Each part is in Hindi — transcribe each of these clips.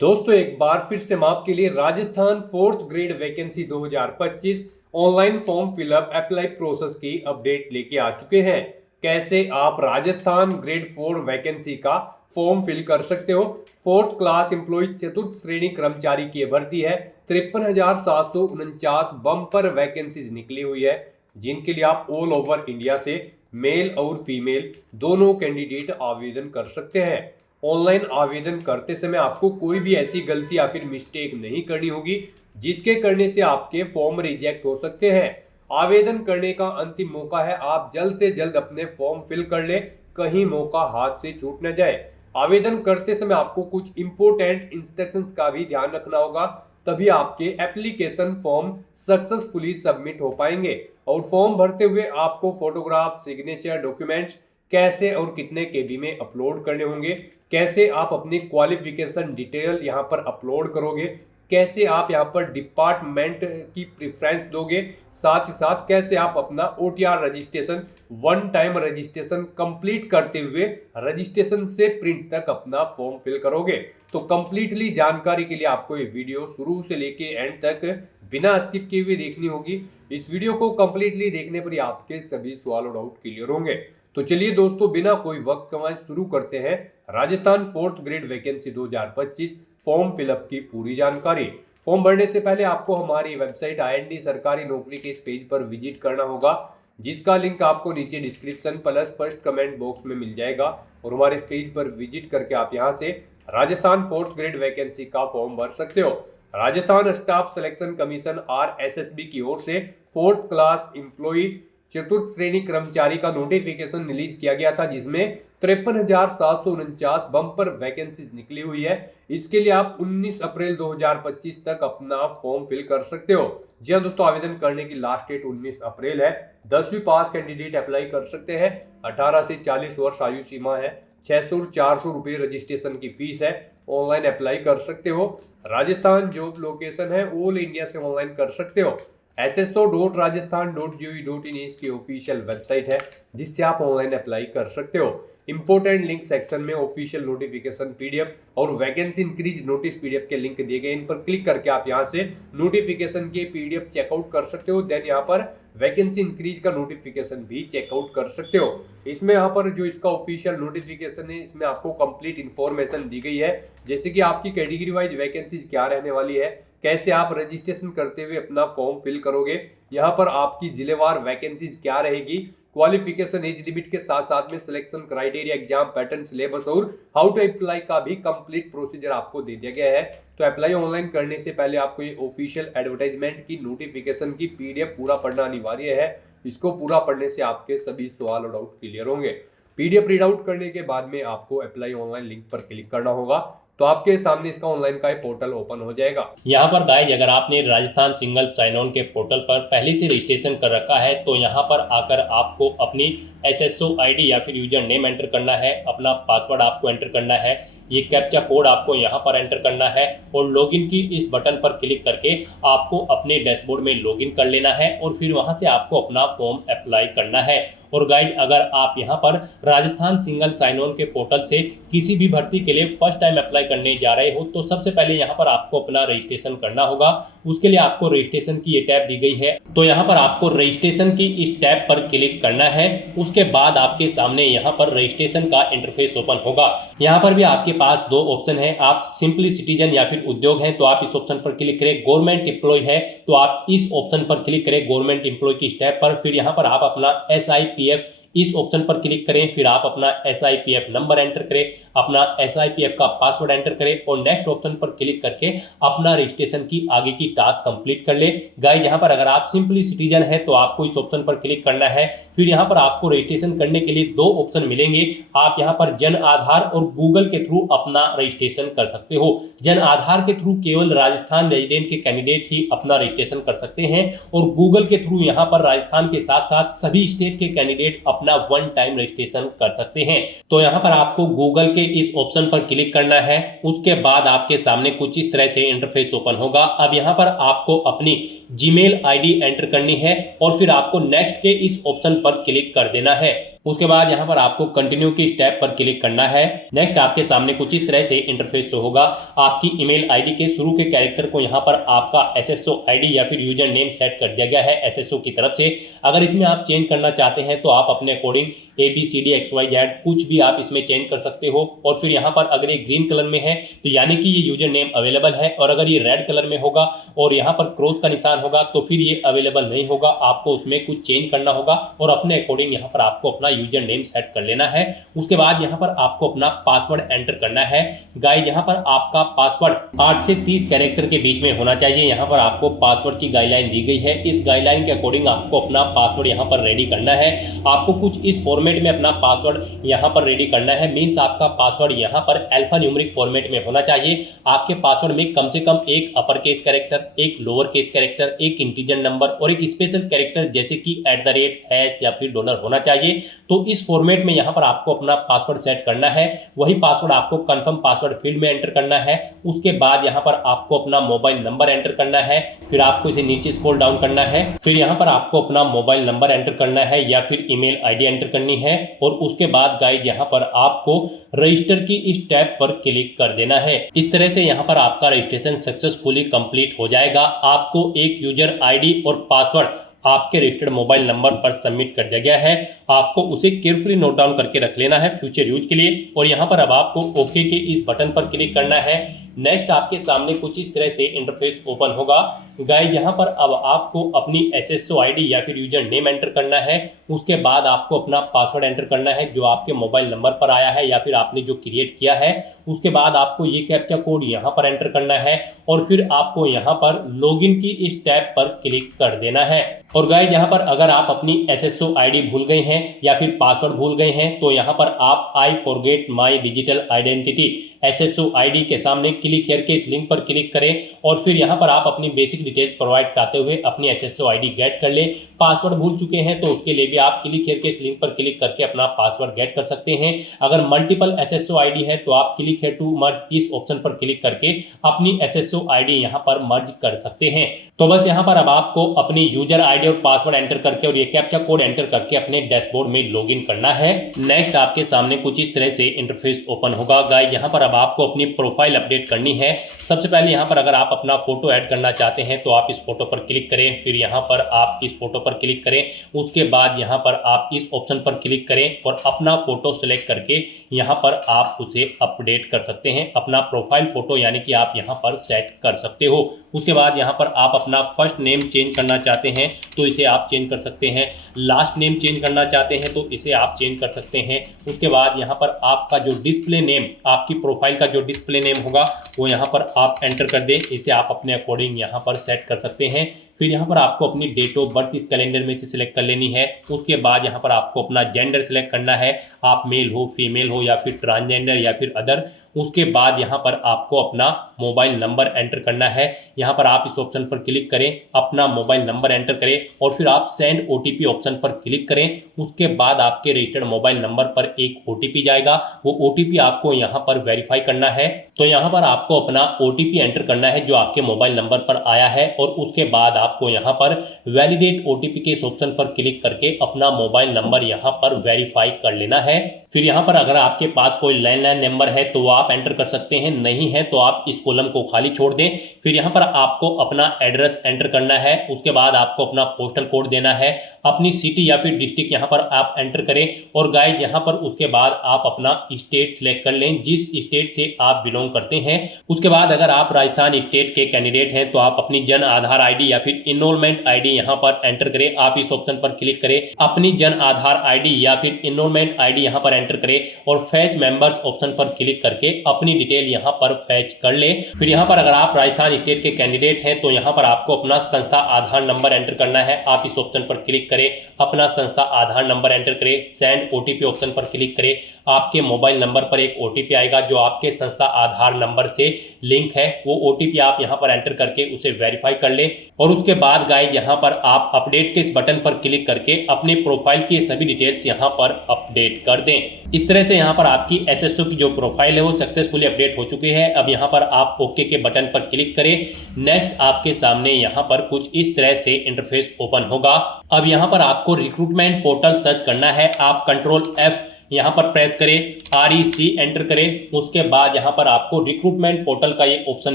दोस्तों एक बार फिर से हम आपके लिए Rajasthan fourth grade vacancy 2025 online form fill up apply process की अपडेट लेके आ चुके हैं। कैसे आप राजस्थान ग्रेड 4 वैकेंसी का फॉर्म फिल कर सकते हो। फोर्थ क्लास एम्प्लॉय चतुर्थ श्रेणी कर्मचारी की भर्ती है। 53,749 बम्पर वैकेंसीज निकली हुई है, जिनके लिए आप ऑल ओवर इंडिया से मेल और फीमेल दोनों कैंडिडेट आवेदन कर सकते हैं। ऑनलाइन आवेदन करते समय आपको कोई भी ऐसी गलती या फिर मिस्टेक नहीं करनी होगी जिसके करने से आपके फॉर्म रिजेक्ट हो सकते हैं। आवेदन करने का अंतिम मौका है, आप जल्द से जल्द अपने फॉर्म फिल कर ले, कहीं मौका हाथ से छूट न जाए। आवेदन करते समय आपको कुछ इंपोर्टेंट इंस्ट्रक्शंस का भी ध्यान रखना होगा, तभी आपके एप्लीकेशन फॉर्म सक्सेसफुली सबमिट हो पाएंगे। और फॉर्म भरते हुए आपको फोटोग्राफ, सिग्नेचर, डॉक्यूमेंट्स कैसे और कितने केबी में अपलोड करने होंगे, कैसे आप अपनी क्वालिफिकेशन डिटेल यहाँ पर अपलोड करोगे, कैसे आप यहाँ पर डिपार्टमेंट की प्रेफरेंस दोगे, साथ ही साथ कैसे आप अपना OTR registration one time registration complete करते हुए रजिस्ट्रेशन से प्रिंट तक अपना फॉर्म फिल करोगे। तो कंप्लीटली जानकारी के लिए आपको ये वीडियो शुरू से लेके एंड तक बिना स्किप किए हुए देखनी होगी। इस वीडियो को कंप्लीटली देखने पर ही आपके सभी सवाल और डाउट क्लियर होंगे। तो चलिए दोस्तों, बिना कोई वक्त गंवाए शुरू करते हैं Rajasthan fourth grade vacancy 2025 form fill up की पूरी जानकारी। फॉर्म भरने से पहले आपको हमारी वेबसाइट IND सरकारी नौकरी के इस पेज पर विजिट करना होगा, जिसका लिंक आपको नीचे description plus first comment box में मिल जाएगा। और हमारे इस पेज पर विजिट करके आप यहां से राजस्थान फोर्थ ग्रेड वैकेंसी का फॉर्म भर सकते हो। Rajasthan staff selection commission RSSB की ओर से फोर्थ क्लास एम्प्लॉय चतुर्थ श्रेणी कर्मचारी का नोटिफिकेशन रिलीज किया गया था, जिसमें 53,749 बम्पर वैकेंसीज निकली हुई है। इसके लिए आप 19 अप्रैल 2025 तक अपना फॉर्म फिल कर सकते हो। जी हाँ दोस्तों, आवेदन करने की लास्ट डेट 19 अप्रैल है। 10वीं पास कैंडिडेट अप्लाई कर सकते हैं। 18 से 40 वर्ष आयु सीमा है। 600 और 400 रुपये रजिस्ट्रेशन की फीस है। ऑनलाइन अप्लाई कर सकते हो। राजस्थान जॉब लोकेशन है, ऑल इंडिया से ऑनलाइन कर सकते हो। hso.rajasthan.gov.in इसकी ऑफिशियल वेबसाइट है, जिससे आप ऑनलाइन अप्लाई कर सकते हो। इंपोर्टेंट लिंक सेक्शन में ऑफिशियल नोटिफिकेशन PDF और वैकेंसी इंक्रीज नोटिस PDF के लिंक दिए गए, इन पर क्लिक करके आप यहां से नोटिफिकेशन के PDF चेकआउट कर सकते हो। देन यहां पर वैकेंसी इंक्रीज का नोटिफिकेशन भी चेकआउट कर सकते हो। इसमें यहाँ पर जो इसका ऑफिशियल नोटिफिकेशन है, इसमें आपको कंप्लीट इन्फॉर्मेशन दी गई है, जैसे कि आपकी कैटेगरी वाइज वैकेंसीज क्या रहने वाली है, कैसे आप रजिस्ट्रेशन करते हुए अपना फॉर्म फिल करोगे, यहाँ पर आपकी जिलेवार वैकेंसीज क्या रहेगी, क्वालिफिकेशन एज लिमिट के साथ साथ में selection criteria, exam pattern, syllabus और हाउ टू अप्लाई का भी कंप्लीट प्रोसीजर आपको दे दिया गया है। तो अप्लाई ऑनलाइन करने से पहले आपको ये ऑफिशियल एडवर्टाइजमेंट की नोटिफिकेशन की PDF पूरा पढ़ना अनिवार्य है। इसको पूरा पढ़ने से आपके सभी सवाल और डाउट क्लियर होंगे। PDF रीड आउट करने के बाद में आपको अप्लाई ऑनलाइन लिंक पर क्लिक करना होगा, तो आपके सामने इसका ऑनलाइन का पोर्टल ओपन हो जाएगा। यहाँ पर गाइज अगर आपने राजस्थान सिंगल साइन ऑन के पोर्टल पर पहले से रजिस्ट्रेशन कर रखा है, तो यहाँ पर आकर आपको अपनी SSO ID या फिर यूजर नेम एंटर करना है, अपना पासवर्ड आपको एंटर करना है, ये कैप्चा कोड आपको यहाँ पर एंटर करना है और लॉगिन की इस बटन पर क्लिक करके आपको अपने डैशबोर्ड में लॉगिन कर लेना है और फिर वहाँ से आपको अपना फॉर्म अप्लाई करना है। और गाइज अगर आप यहाँ पर राजस्थान सिंगल साइन ऑन के पोर्टल से किसी भी भर्ती के लिए फर्स्ट टाइम अप्लाई करने जा रहे हो, तो सबसे पहले यहाँ पर आपको अपना रजिस्ट्रेशन करना होगा। उसके लिए आपको रजिस्ट्रेशन की ये टैब दी गई है, तो यहाँ पर आपको रजिस्ट्रेशन की इस टैब पर क्लिक करना है। उसके बाद आपके सामने यहाँ पर रजिस्ट्रेशन का इंटरफेस ओपन होगा। यहाँ पर भी आपके पास दो ऑप्शन है, आप सिंपली सिटीजन या फिर उद्योग है तो आप इस ऑप्शन पर क्लिक करें, गवर्नमेंट एम्प्लॉय है तो आप इस ऑप्शन पर क्लिक करें गवर्नमेंट एम्प्लॉय की टैब पर। फिर यहाँ पर आप अपना SIPF इस ऑप्शन पर क्लिक करें, फिर आप अपना SIPF नंबर एंटर करें, अपना SIPF का पासवर्ड एंटर करें और नेक्स्ट ऑप्शन पर क्लिक करके अपना रजिस्ट्रेशन की आगे की टास्क कंप्लीट कर ले। गाइस यहाँ पर अगर आप सिंपली सिटीजन है तो आपको इस ऑप्शन पर क्लिक करना है। फिर यहाँ पर आपको रजिस्ट्रेशन करने के लिए दो ऑप्शन मिलेंगे, आप यहाँ पर जन आधार और गूगल के थ्रू अपना रजिस्ट्रेशन कर सकते हो। जन आधार के थ्रू केवल राजस्थान रेजिडेंट के कैंडिडेट ही अपना रजिस्ट्रेशन कर सकते हैं और गूगल के थ्रू यहाँ पर राजस्थान के साथ साथ सभी स्टेट के कैंडिडेट अपना वन टाइम रजिस्ट्रेशन कर सकते हैं। तो यहाँ पर आपको गूगल के इस ऑप्शन पर क्लिक करना है। उसके बाद आपके सामने कुछ इस तरह से इंटरफेस ओपन होगा। अब यहाँ पर आपको अपनी जीमेल ID एंटर करनी है और फिर आपको नेक्स्ट के इस ऑप्शन पर क्लिक कर देना है। उसके बाद यहाँ पर आपको कंटिन्यू की स्टेप पर क्लिक करना है। नेक्स्ट आपके सामने कुछ इस तरह से इंटरफेस शो होगा। आपकी ईमेल आईडी के शुरू के कैरेक्टर को यहाँ पर आपका एसएसओ आईडी या फिर यूजर नेम सेट कर दिया गया है एसएसओ की तरफ से। अगर इसमें आप चेंज करना चाहते हैं तो आप अपने अकॉर्डिंग ABCD XYZ कुछ भी आप इसमें चेंज कर सकते हो। और फिर यहाँ पर अगर ये ग्रीन कलर में है तो यानी कि ये यूजर नेम अवेलेबल है, और अगर ये रेड कलर में होगा और यहाँ पर क्रॉस का निशान होगा तो फिर ये अवेलेबल नहीं होगा। आपको उसमें कुछ चेंज करना होगा और अपने अकॉर्डिंग यहाँ पर आपको अपना यूजर नेम सेट कर लेना है। उसके बाद यहाँ पर आपको अपना पासवर्ड एंटर करना है। गाइस यहाँ पर आपका पासवर्ड 8 से 30 कैरेक्टर के बीच में होना चाहिए। यहाँ पर आपको पासवर्ड की गाइडलाइन दी गई है। इस गाइडलाइन के अकॉर्डिंग आपको अपना पासवर्ड यहाँ पर रेडी करना है। आपको कुछ इस फॉर्मेट में अपना पासवर्ड यहाँ पर रेडी करना है। मीन्स आपका पासवर्ड यहाँ पर अल्फा न्यूमेरिक फॉर्मेट में होना चाहिए। आपके पासवर्ड में कम से कम एक अपर केस कैरेक्टर, एक लोअर केस कैरेक्टर, एक इंटीजर नंबर और एक स्पेशल कैरेक्टर जैसे कि @ या फिर डॉलर होना चाहिए। तो इस फॉर्मेट में यहाँ पर आपको अपना पासवर्ड सेट करना है। वही पासवर्ड आपको कंफर्म पासवर्ड फील्ड में एंटर करना है। उसके बाद यहाँ पर आपको अपना मोबाइल नंबर एंटर करना है। फिर आपको इसे नीचे स्क्रॉल डाउन करना है। फिर यहाँ पर आपको अपना मोबाइल नंबर एंटर करना है या फिर ईमेल आईडी एंटर करनी है। और उसके बाद गाइस यहाँ पर आपको रजिस्टर की इस टैब पर क्लिक कर देना है। इस तरह से यहाँ पर आपका रजिस्ट्रेशन सक्सेसफुली कंप्लीट हो जाएगा। आपको एक यूजर आईडी और पासवर्ड आपके रजिस्टर्ड मोबाइल नंबर पर सबमिट कर दिया गया है। आपको उसे केयरफुली नोट डाउन करके रख लेना है फ्यूचर यूज के लिए। और यहाँ पर अब आपको ओके के इस बटन पर क्लिक करना है। नेक्स्ट आपके सामने कुछ इस तरह से इंटरफेस ओपन होगा। गाइस यहाँ पर अब आपको अपनी एसएसओ आईडी या फिर यूजर नेम एंटर करना है। उसके बाद आपको अपना पासवर्ड एंटर करना है जो आपके मोबाइल नंबर पर आया है या फिर आपने जो क्रिएट किया है। उसके बाद आपको ये कैप्चा कोड यहाँ पर एंटर करना है और फिर आपको यहाँ पर लॉगिन की इस टैब पर क्लिक कर देना है। और गाइस यहाँ पर अगर आप अपनी एसएसओ आईडी भूल गए हैं या फिर पासवर्ड भूल गए हैं तो यहाँ पर आप I forget my digital identity SSO ID के सामने क्लिक हियर के इस लिंक पर क्लिक करें और फिर यहाँ पर आप अपनी बेसिक डिटेल्स प्रोवाइड कराते हुए अपनी एसएसओ आईडी गेट कर लें। पासवर्ड भूल चुके हैं तो उसके लिए भी आप क्लिक हियर के इस लिंक पर क्लिक करके अपना पासवर्ड गेट कर सकते हैं। अगर मल्टीपल एसएसओ आईडी है तो आप क्लिक हियर टू मर्ज इस ऑप्शन पर क्लिक करके अपनी एसएसओ आईडी यहाँ पर मर्ज कर सकते हैं। तो बस यहाँ पर अब आपको अपनी यूजर आईडी और पासवर्ड एंटर करके और ये कैप्चा कोड एंटर करके अपने डैशबोर्ड में लॉगिन करना है। नेक्स्ट आपके सामने कुछ इस तरह से इंटरफेस ओपन होगा। गाइस यहाँ पर अब आपको अपनी प्रोफाइल अपडेट करनी है। सबसे पहले यहाँ पर अगर आप अपना फोटो ऐड करना चाहते हैं तो आप इस फोटो पर क्लिक करें। फिर यहाँ पर आप इस फोटो पर क्लिक करें। उसके बाद यहाँ पर आप इस ऑप्शन पर क्लिक करें और अपना फोटो सेलेक्ट करके यहाँ पर आप उसे अपडेट कर सकते हैं। अपना प्रोफाइल फोटो यानी कि आप यहाँ पर सेट कर सकते हो। उसके बाद यहाँ पर आप अपना फर्स्ट नेम चेंज करना चाहते हैं तो इसे आप चेंज कर सकते हैं। लास्ट नेम चेंज करना चाहते हैं तो इसे आप चेंज कर सकते हैं। उसके बाद यहाँ पर आपका जो डिस्प्ले नेम, आपकी प्रोफाइल का जो डिस्प्ले नेम होगा वो यहाँ पर आप एंटर कर दें। इसे आप अपने अकॉर्डिंग यहाँ पर सेट कर सकते हैं। फिर यहाँ पर आपको अपनी डेट ऑफ बर्थ इस कैलेंडर में से सिलेक्ट कर लेनी है। उसके बाद यहाँ पर आपको अपना जेंडर सिलेक्ट करना है, आप मेल हो, फीमेल हो या फिर ट्रांसजेंडर या फिर अदर। उसके बाद यहाँ पर आपको अपना मोबाइल नंबर एंटर करना है। यहाँ पर आप इस ऑप्शन पर क्लिक करें, अपना मोबाइल नंबर एंटर करें और फिर आप सेंड ओटीपी ऑप्शन पर क्लिक करें। उसके बाद आपके रजिस्टर्ड मोबाइल नंबर पर एक ओटीपी जाएगा। वो ओटीपी आपको यहाँ पर वेरीफाई करना है। तो यहाँ पर आपको अपना ओटीपी एंटर करना है जो आपके मोबाइल नंबर पर आया है और उसके बाद आपको यहाँ पर वैलिडेट ओटीपी के इस ऑप्शन पर क्लिक करके अपना मोबाइल नंबर यहाँ पर वेरीफाई कर लेना है। फिर यहाँ पर अगर आपके पास कोई लैंडलाइन नंबर है तो आप एंटर कर सकते हैं, नहीं है तो आप इस कॉलम को खाली छोड़ दें। फिर यहाँ पर आपको अपना एड्रेस एंटर करना है। उसके बाद आपको अपना पोस्टल कोड देना है, अपनी सिटी या फिर डिस्ट्रिक्ट यहाँ पर आप एंटर करें। और गाइस यहाँ पर उसके बाद आप अपना स्टेट सिलेक्ट कर लें, जिस स्टेट से आप बिलोंग करते हैं। उसके बाद अगर आप राजस्थान स्टेट के कैंडिडेट हैं तो आप अपनी जन आधार आईडी या फिर इनरोलमेंट आईडी यहाँ पर एंटर करें। आप इस ऑप्शन पर क्लिक करें, अपनी जन आधार आईडी या फिर इनरोलमेंट आईडी यहाँ पर एंटर करें और फैच मेंबर्स ऑप्शन पर क्लिक करके अपनी डिटेल यहाँ पर फैच कर ले। फिर यहाँ पर अगर आप राजस्थान स्टेट के कैंडिडेट हैं तो यहाँ पर आपको अपना संस्था आधार नंबर एंटर करना है। आप इस ऑप्शन पर क्लिक करें, अपना संस्था आधार नंबर एंटर करें, सेंड ओटीपी ऑप्शन पर क्लिक करें, आपके मोबाइल नंबर पर एक OTP आएगा जो आपके संस्था आधार नंबर से लिंक है। वो OTP आप यहाँ पर एंटर करके उसे वेरीफाई कर लें और उसके बाद गाइस यहाँ पर आप अपडेट के इस बटन पर क्लिक करके अपने प्रोफाइल की सभी डिटेल्स यहाँ पर अपडेट कर दें। इस तरह से यहाँ पर आपकी SSO की जो प्रोफाइल है वो सक्सेसफुली अपडेट हो चुकी है। अब यहाँ पर आप ओके के बटन पर क्लिक करें। नेक्स्ट आपके सामने यहाँ पर कुछ इस तरह से इंटरफेस ओपन होगा। अब यहाँ पर आपको रिक्रूटमेंट पोर्टल सर्च करना है। आप कंट्रोल F यहाँ पर प्रेस करें, REC एंटर करें। उसके बाद यहाँ पर आपको रिक्रूटमेंट पोर्टल का ये ऑप्शन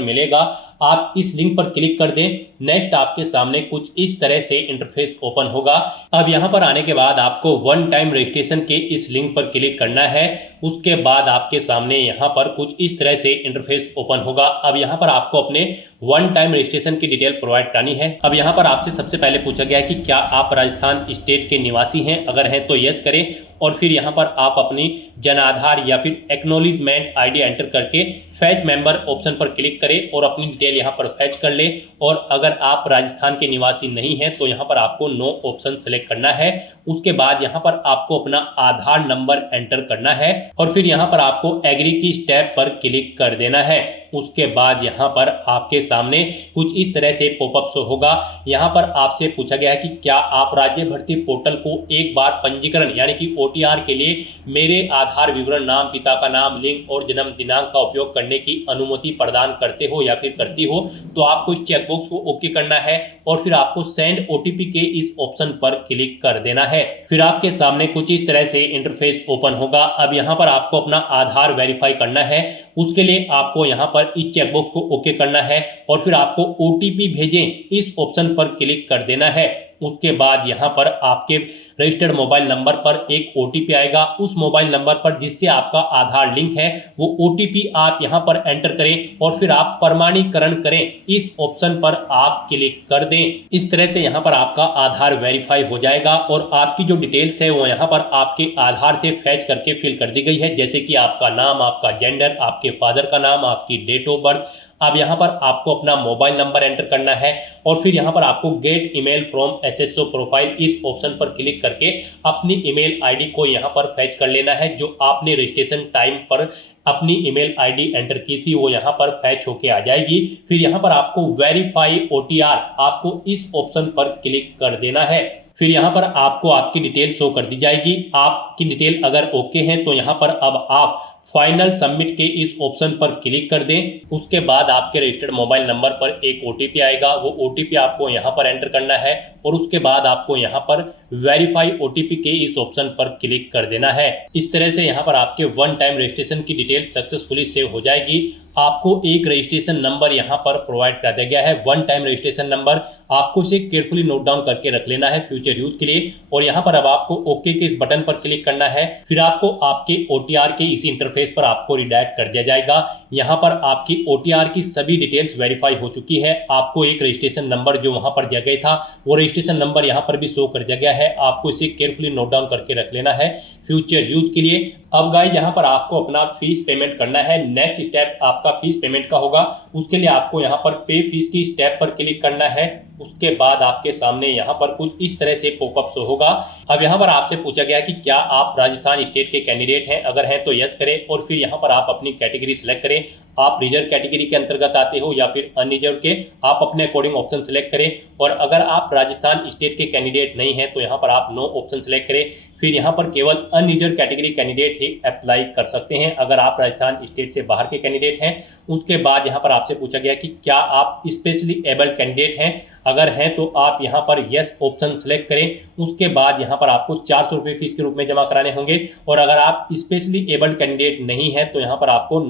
मिलेगा, आप इस लिंक पर क्लिक कर दें। नेक्स्ट आपके सामने कुछ इस तरह से इंटरफेस ओपन होगा। अब यहाँ पर आने के बाद आपको वन टाइम रजिस्ट्रेशन के इस लिंक पर क्लिक करना है। उसके बाद आपके सामने यहाँ पर कुछ इस तरह से इंटरफेस ओपन होगा। अब यहाँ पर आपको अपने वन टाइम रजिस्ट्रेशन की डिटेल प्रोवाइड करनी है। अब यहाँ पर आपसे सबसे पहले पूछा गया है कि क्या आप राजस्थान स्टेट के निवासी हैं, अगर हैं तो यस करें और फिर यहाँ पर आप अपनी जन आधार या फिर एक्नॉलेजमेंट ID एंटर करके फैच मेंबर ऑप्शन पर क्लिक करें और अपनी डिटेल यहाँ पर फैच कर लें। और अगर आप राजस्थान के निवासी नहीं हैं तो यहाँ पर आपको नो ऑप्शन सेलेक्ट करना है। उसके बाद यहाँ पर आपको अपना आधार नंबर एंटर करना है और फिर यहाँ पर आपको एग्री की स्टेप पर क्लिक कर देना है। उसके बाद यहाँ पर आपके सामने कुछ इस तरह से पॉपअप शो होगा। यहाँ पर आपसे पूछा गया है कि क्या आप राज्य भर्ती पोर्टल को एक बार पंजीकरण यानी कि OTR के लिए मेरे आधार विवरण, नाम, पिता का नाम, लिंग और जन्म दिनांक का उपयोग करने की अनुमति प्रदान करते हो या फिर करती हो। तो आपको इस चेकबॉक्स को ओके करना है और फिर आपको सेंड OTP के इस ऑप्शन पर क्लिक कर देना है। फिर आपके सामने कुछ इस तरह से इंटरफेस ओपन होगा। अब यहाँ पर आपको अपना आधार वेरीफाई करना है। उसके लिए आपको यहाँ पर इस चेकबॉक्स को ओके करना है और फिर आपको OTP भेजें इस ऑप्शन पर क्लिक कर देना है। उसके बाद यहाँ पर आपके रजिस्टर्ड मोबाइल नंबर पर एक OTP आएगा। उस मोबाइल नंबर पर जिससे आपका आधार लिंक है वो OTP आप यहाँ पर एंटर करें और फिर आप प्रमाणीकरण करें इस ऑप्शन पर आप क्लिक कर दें। इस तरह से यहाँ पर आपका आधार वेरीफाई हो जाएगा और आपकी जो डिटेल्स है वो यहाँ पर आपके आधार से फैच करके फिल कर दी गई है, जैसे कि आपका नाम, आपका जेंडर, आपके फादर का नाम, आपकी डेट ऑफ बर्थ। अब यहाँ पर आपको अपना मोबाइल नंबर एंटर करना है और फिर यहाँ पर आपको gate email from SSO profile इस ऑप्शन पर क्लिक करके अपनी ईमेल ID को यहाँ पर फैच कर लेना है। जो आपने रजिस्ट्रेशन टाइम पर अपनी ईमेल ID एंटर की थी वो यहाँ पर फैच होके आ जाएगी। फिर यहाँ पर आपको वेरीफाई OTR आपको इस ऑप्शन पर क्लिक कर देना है। फिर यहाँ पर आपको आपकी डिटेल शो कर दी जाएगी। आपकी डिटेल अगर ओके है तो यहाँ पर अब आप फाइनल सबमिट के इस ऑप्शन पर क्लिक कर दें। उसके बाद आपके रजिस्टर्ड मोबाइल नंबर पर एक OTP आएगा। वो OTP आपको यहाँ पर एंटर करना है और उसके बाद आपको यहाँ पर वेरीफाई OTP के इस ऑप्शन पर क्लिक कर देना है। इस तरह से यहाँ पर आपके वन टाइम रजिस्ट्रेशन की डिटेल सक्सेसफुली सेव हो जाएगी। आपको एक रजिस्ट्रेशन नंबर यहाँ पर प्रोवाइड कर दिया गया है, वन टाइम रजिस्ट्रेशन नंबर। आपको इसे केयरफुली नोट डाउन करके रख लेना है फ्यूचर यूज के लिए। और यहाँ पर अब आपको ओके के इस बटन पर क्लिक करना है। फिर आपको आपके OTR के इसी इंटरफेस पर आपको रिडायरेक्ट कर दिया जाएगा। यहाँ पर आपकी OTR की सभी डिटेल्स वेरीफाई हो चुकी है। आपको एक रजिस्ट्रेशन नंबर जो वहां पर दिया गया था वो रजिस्ट्रेशन नंबर यहाँ पर भी शो कर दिया गया है। आपको इसे केयरफुली नोट डाउन करके रख लेना है फ्यूचर यूज के लिए। अब गाइस यहाँ पर आपको अपना फीस पेमेंट करना है। नेक्स्ट स्टेप आपका फीस पेमेंट का होगा। उसके लिए आपको यहाँ पर पे फीस की स्टेप पर क्लिक करना है। उसके बाद आपके सामने यहाँ पर कुछ इस तरह से पॉपअप शो होगा। अब यहाँ पर आपसे पूछा गया कि क्या आप राजस्थान स्टेट के कैंडिडेट हैं, अगर हैं तो यस करें और फिर यहाँ पर आप अपनी कैटेगरी सेलेक्ट करें। आप रिजर्व कैटेगरी के अंतर्गत आते हो या फिर अनरिजर्व के, आप अपने अकॉर्डिंग ऑप्शन सेलेक्ट करें। और अगर आप राजस्थान स्टेट के कैंडिडेट नहीं हैं तो यहाँ पर आप नो ऑप्शन सेलेक्ट करें। फिर यहाँ पर केवल अनरिजर्व कैटेगरी कैंडिडेट ही अप्लाई कर सकते हैं अगर आप राजस्थान स्टेट से बाहर के कैंडिडेट हैं। उसके बाद यहाँ पर आपसे पूछा गया कि क्या आप स्पेशली एबल्ड कैंडिडेट हैं, अगर हैं तो आप यहाँ पर यस ऑप्शन सेलेक्ट करें। उसके बाद यहाँ पर आपको 400 रुपये फीस के रूप में जमा कराने होंगे। और अगर आप स्पेशली एबल्ड कैंडिडेट नहीं हैं तो यहाँ पर आपको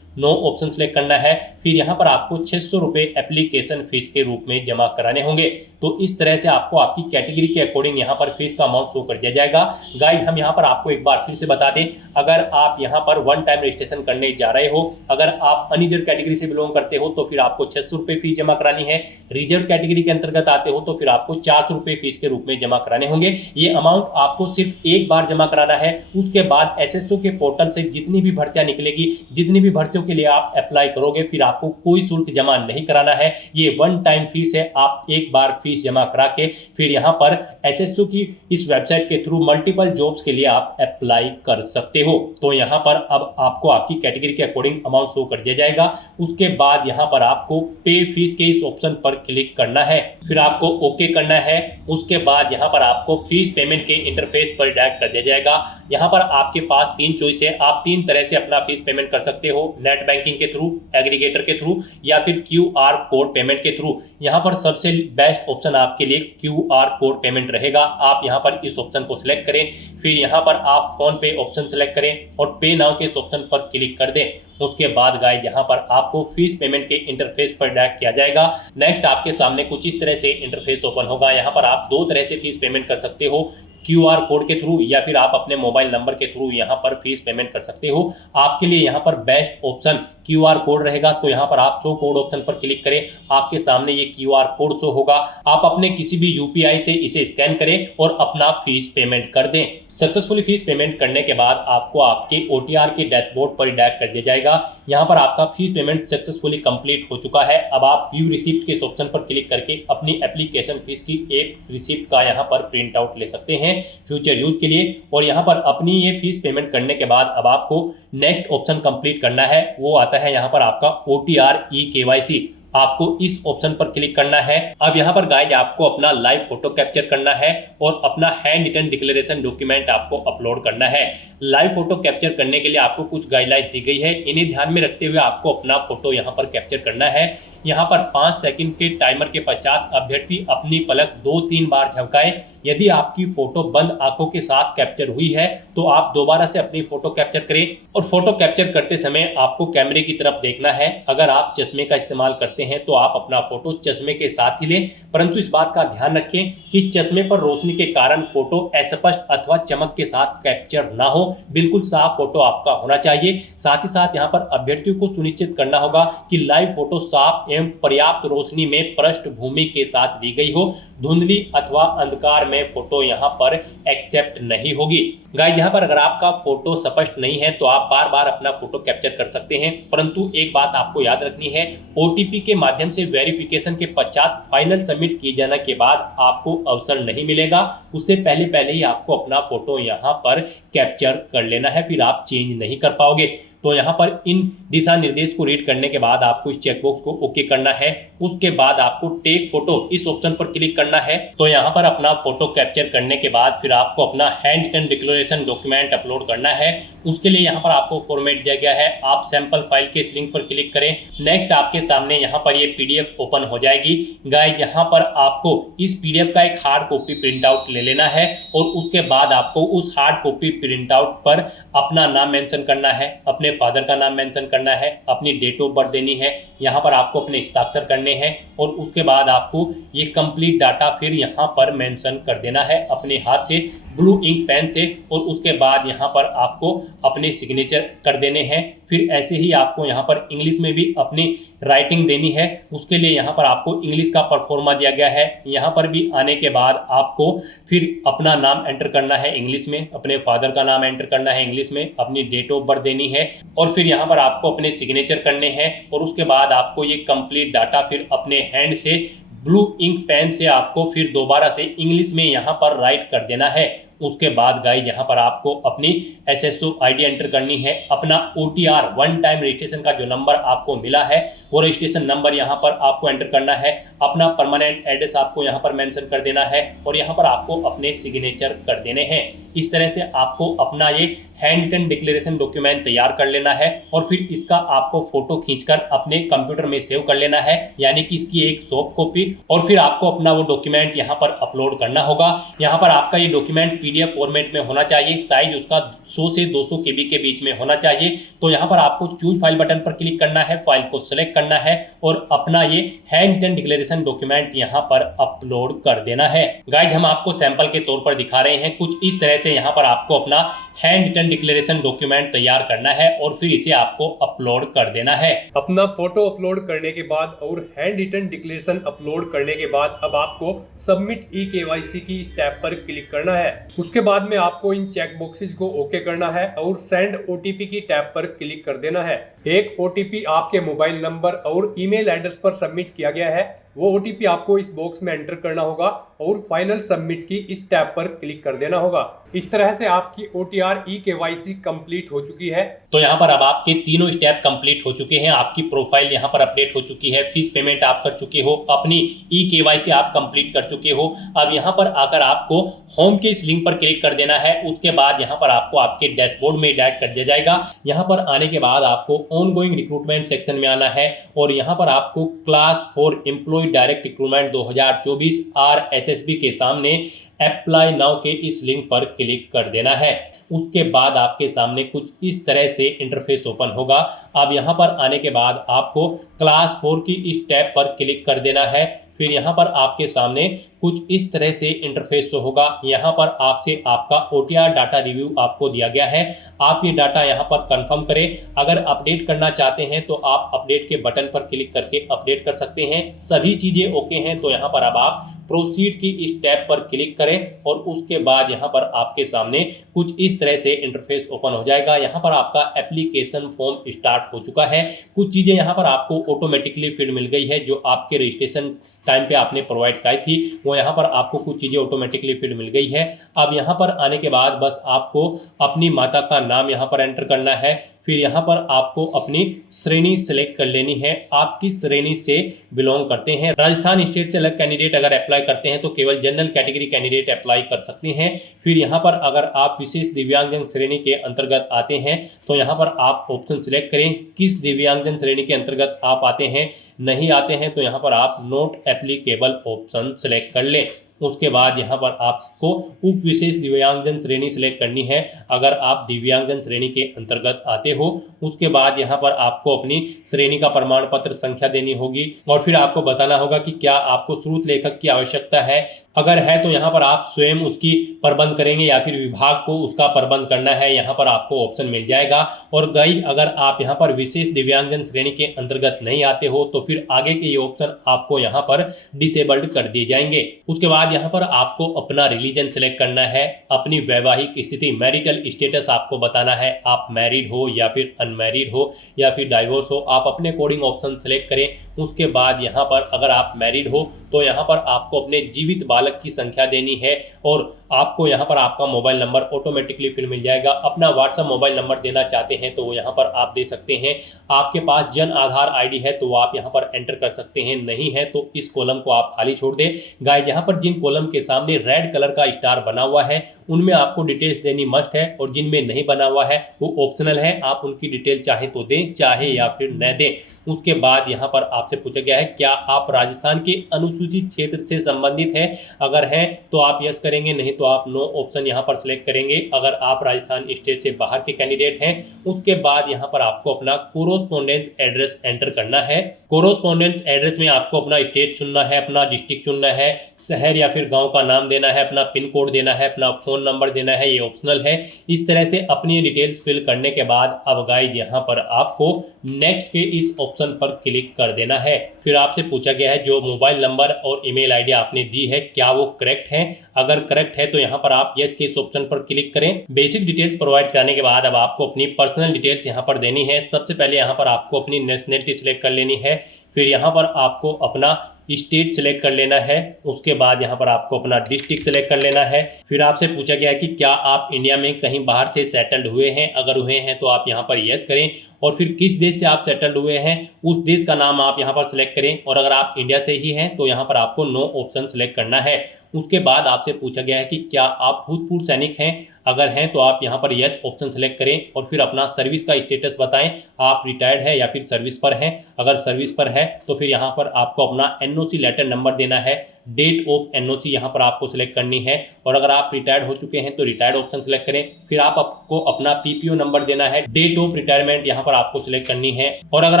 नो ऑप्शन सेलेक्ट करना है। फिर यहाँ पर आपको 600 रुपये एप्लीकेशन फीस के रूप में जमा कराने होंगे। तो इस तरह से आपको आपकी कैटेगरी के अकॉर्डिंग यहाँ पर फीस का अमाउंट शो कर दिया जाएगा। गाइस हम यहाँ पर आपको एक बार फिर से बता दें, अगर आप यहाँ पर वन टाइम रजिस्ट्रेशन करने जा रहे हो, अगर आप अनरिजर्व कैटेगरी से बिलोंग करते हो तो फिर आपको 600 रुपये फीस जमा करानी है। रिजर्व कैटेगरी के अंतर्गत आते हो तो फिर आपको 400 रुपये फीस के रूप में जमा कराने होंगे। ये अमाउंट आपको सिर्फ एक बार जमा कराना है। उसके बाद SSO के पोर्टल से जितनी भी भर्तियां निकलेगी, जितनी भी भर्तियों के लिए आप अप्लाई करोगे फिर आपको कोई शुल्क जमा नहीं कराना है। ये वन टाइम फीस है, आप एक बार फीस जमा करा के फिर यहाँ पर एसएससी की इस वेबसाइट के थ्रू मल्टीपल जॉब्स के लिए आप अप्लाई कर सकते हो। तो यहाँ पर अब आपको आपकी कैटेगरी के अकॉर्डिंग अमाउंट शो कर दिया जाएगा। उसके बाद यहाँ पर आपको पे फीस के इस ऑप्शन पर क्लिक करना है, फिर आपको ओके करना है। उसके बाद यहाँ पर आपको फीस पेमेंट के इंटरफेस पर डायरेक्ट कर दिया जाएगा। यहाँ पर आपके पास 3 चॉइस है, आप 3 तरह से अपना फीस पेमेंट कर सकते हो, नेट बैंकिंग के थ्रू, एग्रीगेटर के थ्रू या फिर QR कोड पेमेंट के थ्रू। यहाँ पर सबसे बेस्ट ऑप्शन आपके लिए QR कोड पेमेंट रहेगा। आप यहाँ पर इस ऑप्शन को सिलेक्ट करें, फिर यहाँ पर आप फोन पे ऑप्शन सेलेक्ट करें और पे नाउ के इस ऑप्शन पर क्लिक कर दें। उसके बाद गाइस यहाँ पर आपको फीस पेमेंट के इंटरफेस पर डायरेक्ट किया जाएगा। नेक्स्ट आपके सामने कुछ इस तरह से इंटरफेस ओपन होगा। यहाँ पर आप 2 तरह से फीस पेमेंट कर सकते हो, QR कोड के थ्रू या फिर आप अपने मोबाइल नंबर के थ्रू यहाँ पर फीस पेमेंट कर सकते हो। आपके लिए यहाँ पर बेस्ट ऑप्शन QR कोड रहेगा। तो यहाँ पर आप शो कोड ऑप्शन पर क्लिक करें, आपके सामने ये QR कोड शो होगा। आप अपने किसी भी UPI से इसे स्कैन करें और अपना फीस पेमेंट कर दें। सक्सेसफुली फीस पेमेंट करने के बाद आपको आपके OTR के डैशबोर्ड पर डायरेक्ट कर दिया जाएगा। यहाँ पर आपका फीस पेमेंट सक्सेसफुली कंप्लीट हो चुका है। अब आप व्यू रिसिप्ट के इस ऑप्शन पर क्लिक करके अपनी एप्लीकेशन फीस की एक रिसिप्ट का यहाँ पर प्रिंट आउट ले सकते हैं फ्यूचर यूज के लिए। और यहाँ पर अपनी ये फीस पेमेंट करने के बाद अब आपको नेक्स्ट ऑप्शन कंप्लीट करना है, वो आता है यहाँ पर आपका OTR eKYC। आपको इस ऑप्शन पर क्लिक करना है। अब यहाँ पर गाइस आपको अपना लाइव फोटो कैप्चर करना है और अपना हैंड रिटन डिक्लेरेशन डॉक्यूमेंट आपको अपलोड करना है। लाइव फोटो कैप्चर करने के लिए आपको कुछ गाइडलाइंस दी गई है, इन्हें ध्यान में रखते हुए आपको अपना फोटो यहाँ पर कैप्चर करना है। यहाँ पर 5 सेकंड के टाइमर के पश्चात अभ्यर्थी अपनी पलक 2-3 बार झपकाए। यदि आपकी फोटो बंद आंखों के साथ कैप्चर हुई है तो आप दोबारा से अपनी फोटो कैप्चर करें और फोटो कैप्चर करते समय आपको कैमरे की तरफ देखना है। अगर आप चश्मे का इस्तेमाल करते हैं तो आप अपना फोटो चश्मे के साथ ही लें, परंतु इस बात का ध्यान रखें कि चश्मे पर रोशनी के कारण फोटो अस्पष्ट अथवा चमक के साथ कैप्चर ना हो। बिल्कुल साफ फोटो आपका होना चाहिए। साथ ही साथ यहाँ पर अभ्यर्थियों को सुनिश्चित करना होगा कि लाइव फोटो साफ एवं पर्याप्त रोशनी में पृष्ठभूमि के साथ ली गई हो। धुंधली अथवा अंधकार में फोटो यहाँ पर एक्सेप्ट नहीं होगी। गाइस यहाँ पर अगर आपका फोटो स्पष्ट नहीं है तो आप बार बार अपना फोटो कैप्चर कर सकते हैं, परंतु एक बात आपको याद रखनी है, OTP के माध्यम से वेरिफिकेशन के पश्चात फाइनल सबमिट किए जाने के बाद आपको अवसर नहीं मिलेगा। उससे पहले ही आपको अपना फोटो यहाँ पर कैप्चर कर लेना है, फिर आप चेंज नहीं कर पाओगे। तो यहाँ पर इन दिशा निर्देश को रीड करने के बाद आपको इस चेकबॉक्स को ओके करना है। उसके बाद आपको टेक फोटो इस ऑप्शन पर क्लिक करना है। तो यहाँ पर अपना फोटो कैप्चर करने के बाद फिर आपको अपना handwritten declaration document upload करना है। उसके लिए यहाँ पर आपको फॉर्मेट दिया गया है, आप सैंपल फाइल के इस लिंक पर क्लिक करें। नेक्स्ट आपके सामने यहाँ पर ये PDF ओपन हो जाएगी। गाइस यहाँ पर आपको इस PDF का एक हार्ड कॉपी प्रिंट आउट ले लेना है और उसके बाद आपको उस हार्ड कॉपी प्रिंट आउट पर अपना नाम मेंशन करना है, अपने फादर का नाम मेंशन करना है, अपनी डेट ऑफ बर्थ देनी है, यहाँ पर आपको अपने हस्ताक्षर करने हैं और उसके बाद आपको ये कंप्लीट डाटा फिर यहाँ पर मेंशन कर देना है अपने हाथ से ब्लू इंक पेन से। और उसके बाद यहाँ पर आपको अपने सिग्नेचर कर देने हैं। फिर ऐसे ही आपको यहाँ पर इंग्लिश में भी अपनी राइटिंग देनी है। उसके लिए यहाँ पर आपको इंग्लिश का परफॉर्मा दिया गया है। यहाँ पर भी आने के बाद आपको फिर अपना नाम एंटर करना है इंग्लिश में, अपने फादर का नाम एंटर करना है इंग्लिश में, अपनी डेट ऑफ बर्थ देनी है और फिर यहाँ पर आपको अपने सिग्नेचर करने हैं। और उसके बाद आपको ये कंप्लीट डाटा फिर अपने हैंड से ब्लू इंक पेन से आपको फिर दोबारा से इंग्लिश में यहाँ पर राइट कर देना है। उसके बाद गाइस यहाँ पर आपको अपनी SSO ID एंटर करनी है, अपना OTR वन टाइम रजिस्ट्रेशन का जो नंबर आपको मिला है वो रजिस्ट्रेशन नंबर यहाँ पर आपको एंटर करना है, अपना परमानेंट एड्रेस आपको यहाँ पर मेंशन कर देना है और यहाँ पर आपको अपने सिग्नेचर कर देने हैं। इस तरह से आपको अपना ये हैंड रिटन डिक्लेरेशन डॉक्यूमेंट तैयार कर लेना है और फिर इसका आपको फोटो खींचकर अपने कंप्यूटर में सेव कर लेना है, यानी कि इसकी एक सॉफ्ट कॉपी। और फिर आपको अपना वो डॉक्यूमेंट यहाँ पर अपलोड करना होगा। यहाँ पर आपका ये डॉक्यूमेंट PDF फॉर्मेट में होना चाहिए, साइज उसका 100 से 200 KB के बीच में होना चाहिए। तो यहाँ पर आपको चूज फाइल बटन पर क्लिक करना है, फाइल को सिलेक्ट करना है और अपना ये हैंड रिटन डिक्लेरेशन डॉक्यूमेंट यहाँ पर अपलोड कर देना है। गाइस हम आपको सैंपल के तौर पर दिखा रहे हैं, कुछ इस तरह से यहाँ पर आपको अपना हैंड रिटन डिक्लेरेशन डॉक्यूमेंट तैयार करना है और फिर इसे आपको अपलोड कर देना है। अपना फोटो अपलोड करने के बाद और हैंड रिटन डिक्लेरेशन अपलोड करने के बाद अब आपको सबमिट eKYC की इस टैब पर क्लिक करना है। उसके बाद में आपको इन चेक बॉक्सेस को ओके करना है और सेंड ओटीपी की टैब पर क्लिक कर देना है। एक ओटीपी आपके मोबाइल नंबर और ईमेल एड्रेस पर सबमिट किया गया है, वो ओटीपी आपको इस बॉक्स में एंटर करना होगा और फाइनल सबमिट की इस टैब पर क्लिक कर देना होगा। इस तरह से आपकी OTR eKYC कंप्लीट हो चुकी है। तो यहाँ पर अब आपके तीनों स्टेप कंप्लीट हो चुके हैं। आपकी प्रोफाइल यहाँ पर अपडेट हो चुकी है, फीस पेमेंट आप कर चुके हो, अपनी eKYC आप कंप्लीट कर चुके हो। अब यहाँ पर आकर आपको होम के इस लिंक पर क्लिक कर देना है। उसके बाद यहाँ पर आपको आपके डैशबोर्ड में डायरेक्ट कर दिया जाएगा। यहाँ पर आने के बाद आपको ऑनगोइंग रिक्रूटमेंट सेक्शन में आना है और यहाँ पर आपको class 4 employ direct recruitment 2024 RSSB के सामने अप्लाई नाउ के इस लिंक पर क्लिक कर देना है। उसके बाद आपके सामने कुछ इस तरह से इंटरफेस ओपन होगा। अब यहाँ पर आने के बाद आपको क्लास 4 की इस टैब पर क्लिक कर देना है। फिर यहाँ पर आपके सामने कुछ इस तरह से इंटरफेस होगा। यहाँ पर आपसे आपका OTR डाटा रिव्यू आपको दिया गया है। आप ये डाटा यहाँ पर कंफर्म करें। अगर अपडेट करना चाहते हैं तो आप अपडेट के बटन पर क्लिक करके अपडेट कर सकते हैं। सभी चीज़ें ओके हैं तो यहाँ पर अब आप प्रोसीड की इस टैब पर क्लिक करें और उसके बाद यहाँ पर आपके सामने कुछ इस तरह से इंटरफेस ओपन हो जाएगा। यहाँ पर आपका एप्लीकेशन फॉर्म स्टार्ट हो चुका है। कुछ चीज़ें यहाँ पर आपको ऑटोमेटिकली फिल मिल गई है, जो आपके रजिस्ट्रेशन टाइम पे आपने प्रोवाइड कराई थी, वो यहाँ पर आपको कुछ चीज़ें ऑटोमेटिकली फिल मिल गई है। अब यहाँ पर आने के बाद बस आपको अपनी माता का नाम यहाँ पर एंटर करना है। फिर यहाँ पर आपको अपनी श्रेणी सेलेक्ट कर लेनी है। आप किस श्रेणी से बिलोंग करते हैं। राजस्थान स्टेट से अलग कैंडिडेट अगर अप्लाई करते हैं तो केवल जनरल कैटेगरी कैंडिडेट अप्लाई कर सकते हैं। फिर यहाँ पर अगर आप विशेष दिव्यांगजन श्रेणी के अंतर्गत आते हैं तो यहाँ पर आप ऑप्शन सिलेक्ट करें किस दिव्यांगजन श्रेणी के अंतर्गत आप आते हैं। नहीं आते हैं तो यहाँ पर आप नॉट एप्लीकेबल ऑप्शन सिलेक्ट कर लें। उसके बाद यहाँ पर आपको उप विशेष दिव्यांगजन श्रेणी सिलेक्ट करनी है अगर आप दिव्यांगजन श्रेणी के अंतर्गत आते हो। उसके बाद यहाँ पर आपको अपनी श्रेणी का प्रमाण पत्र संख्या देनी होगी और फिर आपको बताना होगा कि क्या आपको स्रोत लेखक की आवश्यकता है। अगर है तो यहाँ पर आप स्वयं उसकी प्रबंध करेंगे या फिर विभाग को उसका प्रबंध करना है, यहाँ पर आपको ऑप्शन मिल जाएगा। और गई अगर आप यहाँ पर विशेष दिव्यांगजन श्रेणी के अंतर्गत नहीं आते हो तो फिर आगे के ये ऑप्शन आपको यहाँ पर डिसेबल्ड कर दिए जाएंगे। उसके बाद यहाँ पर आपको अपना रिलीजन सिलेक्ट करना है, अपनी वैवाहिक स्थिति मैरिटल स्टेटस आपको बताना है, आप मैरिड हो या फिर अनमैरिड हो या फिर डाइवोर्स हो, आप अपने अकॉर्डिंग ऑप्शन सेलेक्ट करें। उसके बाद यहाँ पर अगर आप मैरिड हो तो यहाँ पर आपको अपने जीवित बालक की संख्या देनी है और आपको यहाँ पर आपका मोबाइल नंबर ऑटोमेटिकली फिर मिल जाएगा। अपना व्हाट्सएप मोबाइल नंबर देना चाहते हैं तो वो यहाँ पर आप दे सकते हैं। आपके पास जन आधार ID है तो वो आप यहाँ पर एंटर कर सकते हैं, नहीं है तो इस कॉलम को आप खाली छोड़ दें। गाइस यहाँ पर जिन कॉलम के सामने रेड कलर का स्टार बना हुआ है उनमें आपको डिटेल्स देनी मस्ट है और जिनमें नहीं बना हुआ है वो ऑप्शनल है, आप उनकी डिटेल चाहे तो दें चाहे या फिर न दें। उसके बाद यहाँ पर आपसे पूछा गया है क्या आप राजस्थान के अनुसूचित क्षेत्र से संबंधित हैं। अगर हैं तो आप यस करेंगे, नहीं तो आप नो ऑप्शन यहाँ पर सिलेक्ट करेंगे। अगर आप राजस्थान स्टेट से बाहर के कैंडिडेट हैं उसके बाद यहाँ पर आपको अपना कोरोस्पोंडेंस एड्रेस एंटर करना है। कोरोस्पोंडेंस एड्रेस में आपको अपना स्टेट चुनना है, अपना डिस्ट्रिक्ट चुनना है, शहर या फिर गाँव का नाम देना है, अपना पिन कोड देना है, अपना फ़ोन नंबर देना है, ये ऑप्शनल है। इस तरह से अपनी डिटेल्स फिल करने के बाद अब गाइज यहाँ पर आपको नेक्स्ट के इस ऑप्शन पर क्लिक कर देना है। फिर आपसे पूछा गया है जो मोबाइल नंबर और ईमेल आईडी आपने दी है क्या वो करेक्ट है। अगर करेक्ट है तो यहाँ पर आप यस के इस ऑप्शन पर क्लिक करें। बेसिक डिटेल्स प्रोवाइड कराने के बाद अब आपको अपनी पर्सनल डिटेल्स यहाँ पर देनी है। सबसे पहले यहाँ पर आपको अपनी नेशनलिटी सिलेक्ट कर लेनी है। फिर यहाँ पर आपको अपना स्टेट सेलेक्ट कर लेना है। उसके बाद यहाँ पर आपको अपना डिस्ट्रिक्ट सेलेक्ट कर लेना है। फिर आपसे पूछा गया है कि क्या आप इंडिया में कहीं बाहर से सेटल्ड हुए हैं। अगर हुए हैं तो आप यहाँ पर यस करें और फिर किस देश से आप सेटल्ड हुए हैं उस देश का नाम आप यहाँ पर सिलेक्ट करें और अगर आप इंडिया से ही हैं तो यहाँ पर आपको नो ऑप्शन सेलेक्ट करना है। उसके बाद आपसे पूछा गया है कि क्या आप भूतपूर्व सैनिक हैं। अगर हैं तो आप यहाँ पर यस ऑप्शन सेलेक्ट करें और फिर अपना सर्विस का स्टेटस बताएं, आप रिटायर्ड है या फिर सर्विस पर हैं। अगर सर्विस पर है तो फिर यहाँ पर आपको अपना NOC लेटर नंबर देना है, डेट ऑफ NOC यहाँ पर आपको सिलेक्ट करनी है और अगर आप रिटायर्ड हो चुके हैं तो रिटायर्ड ऑप्शन सेलेक्ट करें। फिर आपको अपना PPO नंबर देना है, डेट ऑफ रिटायरमेंट यहाँ पर आपको सिलेक्ट करनी है और अगर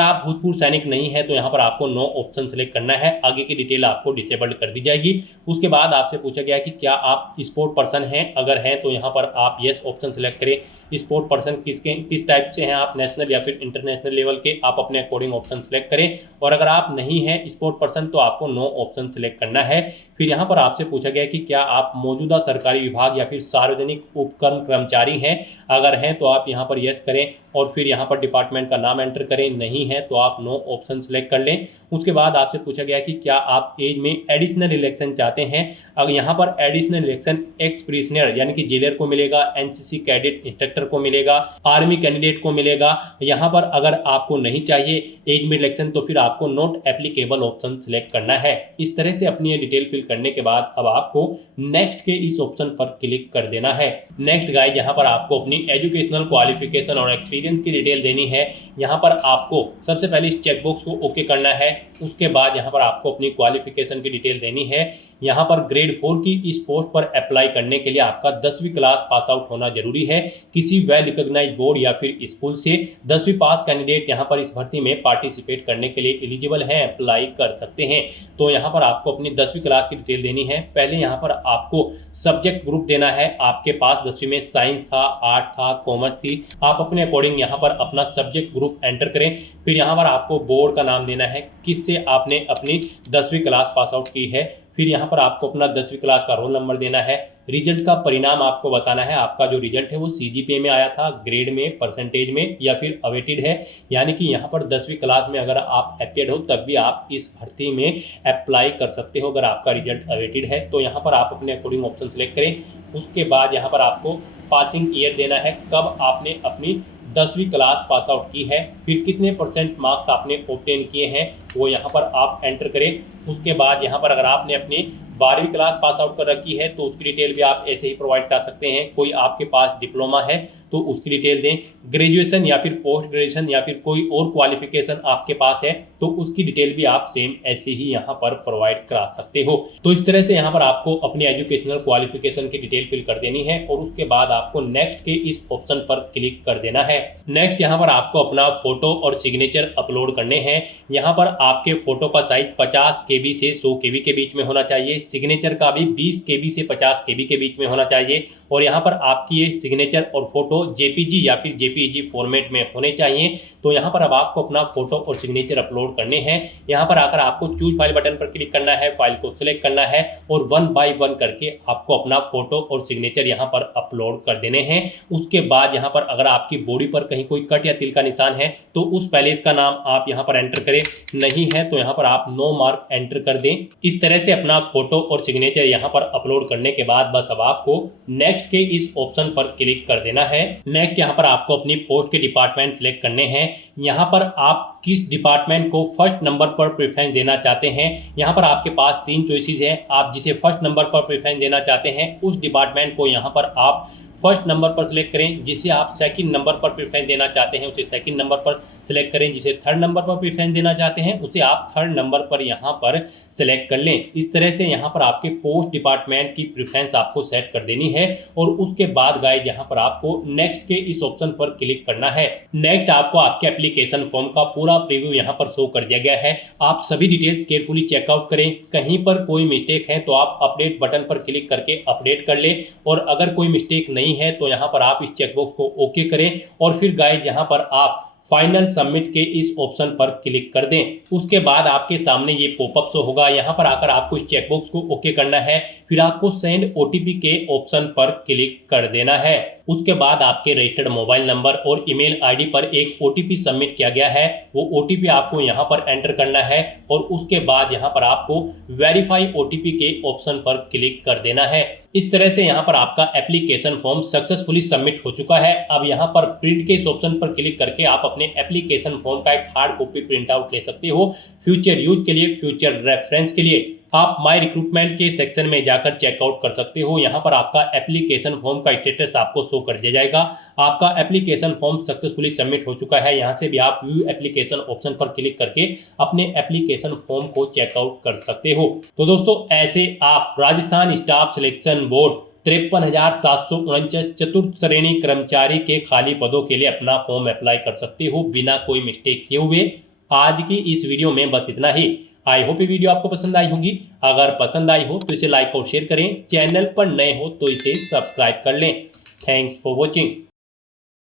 आप भूतपूर्व सैनिक नहीं है तो यहाँ पर आपको नो ऑप्शन सेलेक्ट करना है। आगे की डिटेल आपको डिसेबल्ड कर दी जाएगी। उसके बाद आपसे पूछा गया कि क्या आप स्पोर्ट पर्सन हैं। अगर हैं तो यहाँ पर आप यस ऑप्शन सेलेक्ट करें। स्पोर्ट पर्सन किस टाइप से हैं, आप नेशनल या फिर इंटरनेशनल लेवल के, आप अपने अकॉर्डिंग ऑप्शन सेलेक्ट करें और अगर आप नहीं हैं स्पोर्ट पर्सन तो आपको नो ऑप्शन सेलेक्ट करना है। है। फिर यहाँ पर आपसे पूछा गया कि क्या आप मौजूदा सरकारी विभाग या फिर सार्वजनिक उपक्रम कर्मचारी हैं, अगर हैं तो आप यहाँ पर यस करें और फिर यहाँ पर डिपार्टमेंट का नाम एंटर करें, नहीं है तो आप नो ऑप्शन सेलेक्ट कर लें। उसके बाद आपसे पूछा गया कि क्या आप एज में एडिशनल इलेक्शन चाहते हैं, अगर यहाँ पर एडिशनल इलेक्शन एक्स प्रिजनर यानी कि जेलर को मिलेगा, एनसीसी कैडेट इंस्ट्रक्टर को मिलेगा, आर्मी कैंडिडेट को मिलेगा। यहाँ पर अगर आपको नहीं चाहिए एज में इलेक्शन तो फिर आपको नॉट एप्लीकेबल ऑप्शन सेलेक्ट करना है। इस तरह से अपनी ये डिटेल फिल करने के बाद अब आपको नेक्स्ट के इस ऑप्शन पर क्लिक कर देना है। नेक्स्ट गाइस, यहाँ पर आपको अपनी एजुकेशनल क्वालिफिकेशन और एक्सपीरियंस की डिटेल देनी है। यहाँ पर आपको सबसे पहले इस चेकबॉक्स को ओके करना है। उसके बाद यहाँ पर आपको अपनी क्वालिफिकेशन की डिटेल देनी है। यहाँ पर ग्रेड 4 की इस पोस्ट पर अप्लाई करने के लिए आपका 10वीं क्लास पास आउट होना जरूरी है। किसी वेल रिकॉग्नाइज्ड बोर्ड या फिर स्कूल से 10वीं पास कैंडिडेट यहाँ पर इस भर्ती में पार्टिसिपेट करने के लिए एलिजिबल हैं, अप्लाई कर सकते हैं। तो यहाँ पर आपको अपनी 10वीं क्लास की डिटेल देनी है। पहले यहाँ पर आपको सब्जेक्ट ग्रुप देना है। आपके पास 10वीं में साइंस था, आर्ट था, कॉमर्स थी, आप अपने अकॉर्डिंग यहाँ पर अपना सब्जेक्ट ग्रुप एंटर करें। फिर यहाँ पर आपको बोर्ड का नाम देना है, किससे आपने अपनी 10वीं क्लास पास आउट की है। फिर यहाँ पर आपको अपना 10वीं क्लास का रोल नंबर देना है। रिजल्ट का परिणाम आपको बताना है, आपका जो रिजल्ट है वो सीजीपीए में आया था, ग्रेड में, परसेंटेज में या फिर अवेटेड है। यानी कि यहाँ पर 10वीं क्लास में अगर आप अपेयर हो तब भी आप इस भर्ती में अप्लाई कर सकते हो अगर आपका रिजल्ट अवेटेड है। तो यहाँ पर आप अपने अकॉर्डिंग ऑप्शन सेलेक्ट करें। उसके बाद यहाँ पर आपको पासिंग ईयर देना है, कब आपने अपनी 10वीं क्लास पास आउट की है, फिर कितने % मार्क्स आपने ऑब्टेन किए हैं वो यहाँ पर आप एंटर करें। उसके बाद यहाँ पर अगर आपने अपनी 12वीं क्लास पास आउट कर रखी है तो उसकी डिटेल भी आप ऐसे ही प्रोवाइड कर सकते हैं। कोई आपके पास डिप्लोमा है तो उसकी डिटेल दें। ग्रेजुएशन या फिर पोस्ट ग्रेजुएशन या फिर कोई और क्वालिफिकेशन आपके पास है तो उसकी डिटेल भी आप सेम ऐसे ही यहाँ पर प्रोवाइड करा सकते हो। तो इस तरह से यहाँ पर आपको अपनी एजुकेशनल क्वालिफिकेशन की डिटेल फिल कर देनी है और उसके बाद आपको नेक्स्ट के इस ऑप्शन पर क्लिक कर देना है। नेक्स्ट यहाँ पर आपको अपना फोटो और सिग्नेचर अपलोड करने हैं। यहाँ पर आपके फोटो का साइज 50 KB से 100 KB के बीच में होना चाहिए। सिग्नेचर का भी 20 KB से 50 KB के बीच में होना चाहिए और यहाँ पर आपकी ये सिग्नेचर और फोटो JPG या फिर JPEG फॉर्मेट में होने चाहिए। तो यहाँ पर अब आपको अपना फोटो और सिग्नेचर अपलोड करने हैं। यहाँ पर आकर आपको चूज फाइल बटन पर क्लिक करना है, फाइल को सिलेक्ट करना है और 1 बाय 1 करके आपको अपना फोटो और सिग्नेचर यहाँ पर अपलोड कर देने हैं। उसके बाद यहाँ पर अगर आपकी बॉडी पर कहीं कोई कट या तिल का निशान है तो उस पैलेस का नाम आप यहाँ पर एंटर करें, नहीं है तो यहाँ पर आप नो मार्क एंटर कर दें। इस तरह से अपना फोटो और सिग्नेचर यहाँ पर अपलोड करने के बाद बस अब आपको नेक्स्ट के इस ऑप्शन पर क्लिक कर देना है। नेक्स्ट यहाँ पर आपको अपनी पोस्ट के डिपार्टमेंट सिलेक्ट करने हैं। यहाँ पर आप किस डिपार्टमेंट को फर्स्ट नंबर पर प्रेफरेंस देना चाहते हैं। यहाँ पर आपके पास 3 चॉइसेस हैं। आप जिसे फर्स्ट नंबर पर प्रेफरेंस देना चाहते हैं उस डिपार्टमेंट को यहाँ पर आप फर्स्ट नंबर पर सिलेक्ट करें। जिसे आप सेकंड नंबर पर प्रेफरेंस देना चाहते हैं उसे सेकंड नंबर पर सिलेक्ट करें। जिसे थर्ड नंबर पर प्रेफरेंस देना चाहते हैं उसे आप थर्ड नंबर पर यहाँ पर सिलेक्ट कर लें। इस तरह से यहाँ पर आपके पोस्ट डिपार्टमेंट की प्रेफरेंस आपको सेट कर देनी है और उसके बाद गाइस यहाँ पर आपको नेक्स्ट के इस ऑप्शन पर क्लिक करना है। नेक्स्ट आपको आपके एप्लीकेशन फॉर्म का पूरा प्रीव्यू यहाँ पर शो कर दिया गया है। आप सभी डिटेल्स केयरफुली चेकआउट करें। कहीं पर कोई मिस्टेक है तो आप अपडेट बटन पर क्लिक करके अपडेट कर लें और अगर कोई मिस्टेक नहीं है तो यहाँ पर आप इस चेकबॉक्स को ओके करें और फिर गाइस यहाँ पर आप फाइनल सबमिट के इस ऑप्शन पर क्लिक कर दें। उसके बाद आपके सामने ये पॉपअप शो होगा। यहाँ पर आकर आपको इस चेकबॉक्स को ओके करना है, फिर आपको सेंड OTP के ऑप्शन पर क्लिक कर देना है। उसके बाद आपके रजिस्टर्ड मोबाइल नंबर और ईमेल आईडी पर एक OTP सबमिट किया गया है, वो OTP आपको यहाँ पर एंटर करना है और उसके बाद यहाँ पर आपको वेरीफाई OTP के ऑप्शन पर क्लिक कर देना है। इस तरह से यहाँ पर आपका एप्लीकेशन फॉर्म सक्सेसफुली सबमिट हो चुका है। अब यहाँ पर प्रिंट के इस ऑप्शन पर क्लिक करके आप अपने एप्लीकेशन फॉर्म का एक हार्ड कॉपी प्रिंट आउट ले सकते हो। फ्यूचर यूज के लिए, फ्यूचर रेफरेंस के लिए आप माय रिक्रूटमेंट के सेक्शन में जाकर चेकआउट कर सकते हो। यहाँ पर आपका एप्लीकेशन फॉर्म का स्टेटस आपको शो कर दिया जाएगा। आपका एप्लीकेशन फॉर्म सक्सेसफुली सबमिट हो चुका है। यहाँ से भी आप व्यू एप्लीकेशन ऑप्शन पर क्लिक करके अपने एप्लीकेशन फॉर्म को चेकआउट कर सकते हो। तो दोस्तों ऐसे आप राजस्थान स्टाफ सिलेक्शन बोर्ड 53,749 चतुर्थ श्रेणी कर्मचारी के खाली पदों के लिए अपना फॉर्म अप्लाई कर सकते हो बिना कोई मिस्टेक किए हुए। आज की इस वीडियो में बस इतना ही। आई होप ये वीडियो आपको पसंद आई होगी। अगर पसंद आई हो तो इसे लाइक और शेयर करें। चैनल पर नए हो तो इसे सब्सक्राइब कर लें। Thanks for watching.